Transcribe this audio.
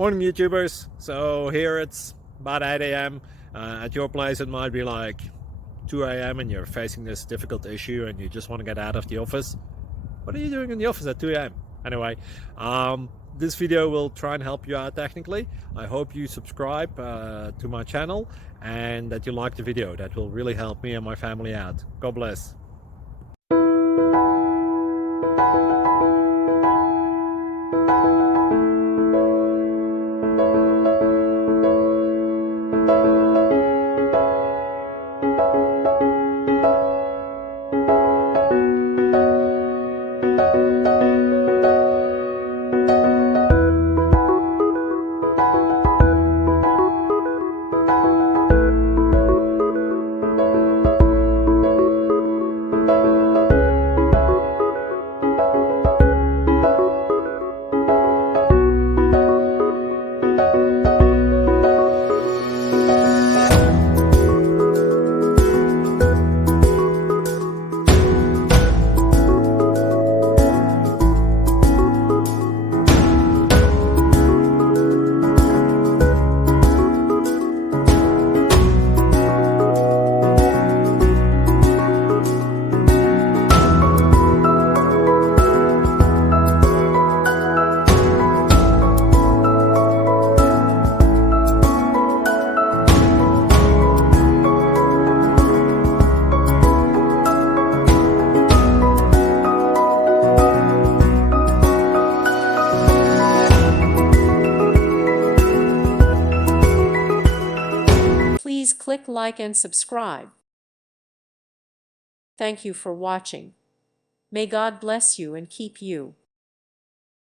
Morning, YouTubers. So here it's about 8 a.m. At your place, it might be like 2 a.m. and you're facing this difficult issue and you just want to get out of the office. What are you doing in the office at 2 a.m.? Anyway, this video will try and help you out technically. I hope you subscribe to my channel and that you like the video. That will really help me and my family out. God bless. Please click like and subscribe. Thank you for watching. May God bless you and keep you.